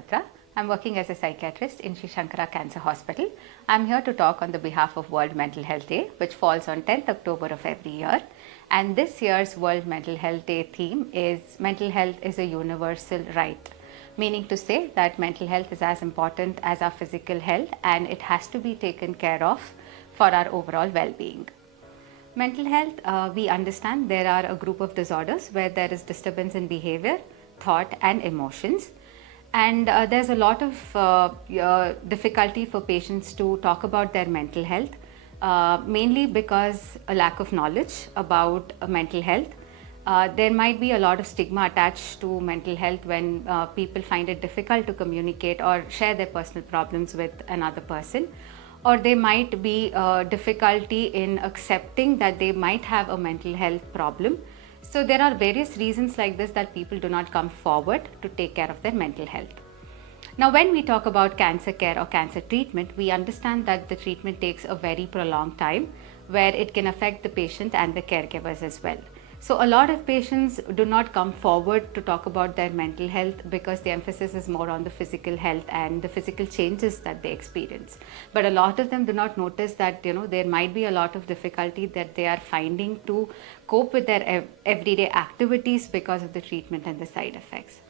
Pavithra. I'm working as a psychiatrist in Sri Shankara Cancer Hospital. I'm here to talk on the behalf of World Mental Health Day, which falls on 10th October of every year. And this year's World Mental Health Day theme is Mental Health is a Universal Right, meaning to say that mental health is as important as our physical health and it has to be taken care of for our overall well-being. Mental health, we understand there are a group of disorders where there is disturbance in behavior, thought and emotions. And there's a lot of difficulty for patients to talk about their mental health, mainly because a lack of knowledge about mental health. There might be a lot of stigma attached to mental health when people find it difficult to communicate or share their personal problems with another person. Or there might be difficulty in accepting that they might have a mental health problem. So there are various reasons like this that people do not come forward to take care of their mental health. Now, when we talk about cancer care or cancer treatment, we understand that the treatment takes a very prolonged time where it can affect the patient and the caregivers as well. So a lot of patients do not come forward to talk about their mental health because the emphasis is more on the physical health and the physical changes that they experience. But a lot of them do not notice that, there might be a lot of difficulty that they are finding to cope with their everyday activities because of the treatment and the side effects.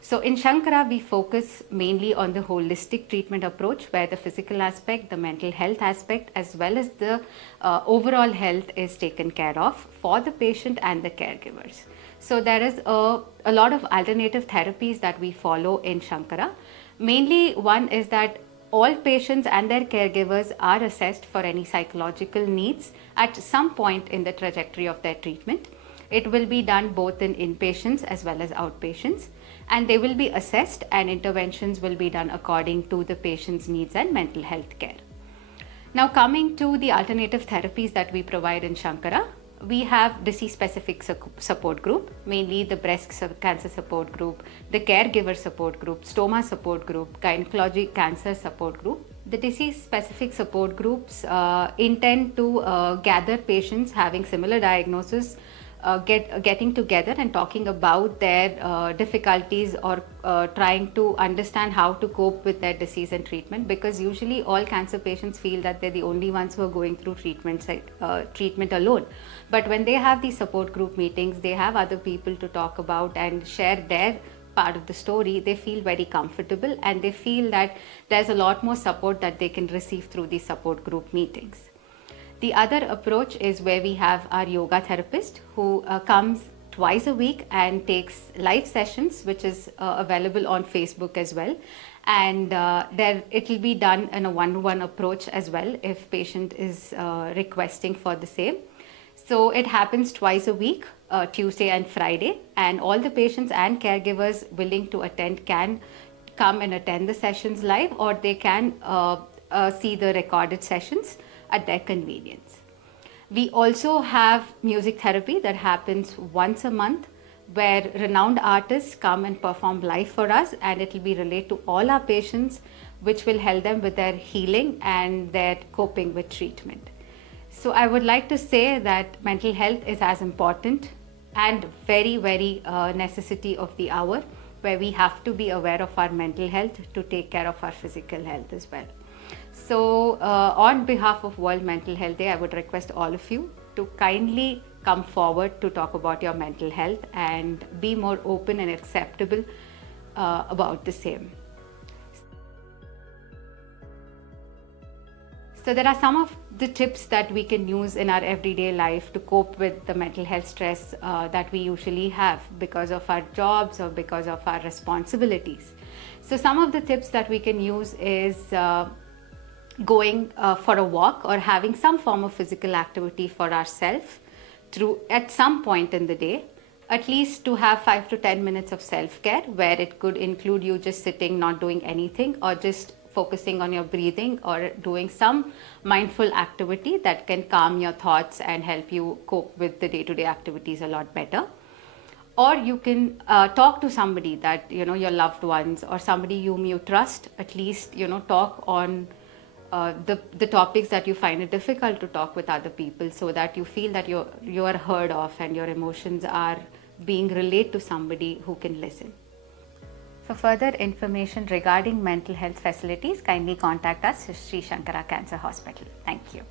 So in Shankara, we focus mainly on the holistic treatment approach where the physical aspect, the mental health aspect, as well as the overall health is taken care of for the patient and the caregivers. So there is a lot of alternative therapies that we follow in Shankara. Mainly one is that all patients and their caregivers are assessed for any psychological needs at some point in the trajectory of their treatment. It will be done both in inpatients as well as outpatients, and they will be assessed and interventions will be done according to the patient's needs and mental health care. Now, coming to the alternative therapies that we provide in Shankara, we have disease-specific support group, mainly the breast cancer support group, the caregiver support group, stoma support group, gynecology cancer support group. The disease-specific support groups intend to gather patients having similar diagnosis, getting together and talking about their difficulties or trying to understand how to cope with their disease and treatment, because usually all cancer patients feel that they're the only ones who are going through treatment alone. But when they have these support group meetings, they have other people to talk about and share their part of the story. They feel very comfortable and they feel that there's a lot more support that they can receive through these support group meetings. The other approach is where we have our yoga therapist who comes twice a week and takes live sessions, which is available on Facebook as well. And there it will be done in a one-to-one approach as well if patient is requesting for the same. So it happens twice a week, Tuesday and Friday, and all the patients and caregivers willing to attend can come and attend the sessions live, or they can see the recorded sessions at their convenience. We also have music therapy that happens once a month where renowned artists come and perform live for us, and it will be relayed to all our patients, which will help them with their healing and their coping with treatment. So I would like to say that mental health is as important and very, very necessity of the hour, where we have to be aware of our mental health to take care of our physical health as well. So on behalf of World Mental Health Day, I would request all of you to kindly come forward to talk about your mental health and be more open and acceptable about the same. So there are some of the tips that we can use in our everyday life to cope with the mental health stress that we usually have because of our jobs or because of our responsibilities. So some of the tips that we can use is going for a walk or having some form of physical activity for ourselves at some point in the day, at least to have 5 to 10 minutes of self-care, where it could include you just sitting, not doing anything, or just focusing on your breathing or doing some mindful activity that can calm your thoughts and help you cope with the day-to-day activities a lot better. Or you can talk to somebody that, your loved ones or somebody whom you trust, at least, talk on the topics that you find it difficult to talk with other people, so that you feel that you are heard of and your emotions are being relayed to somebody who can listen. For further information regarding mental health facilities, kindly contact us at Sri Shankara Cancer Hospital. Thank you.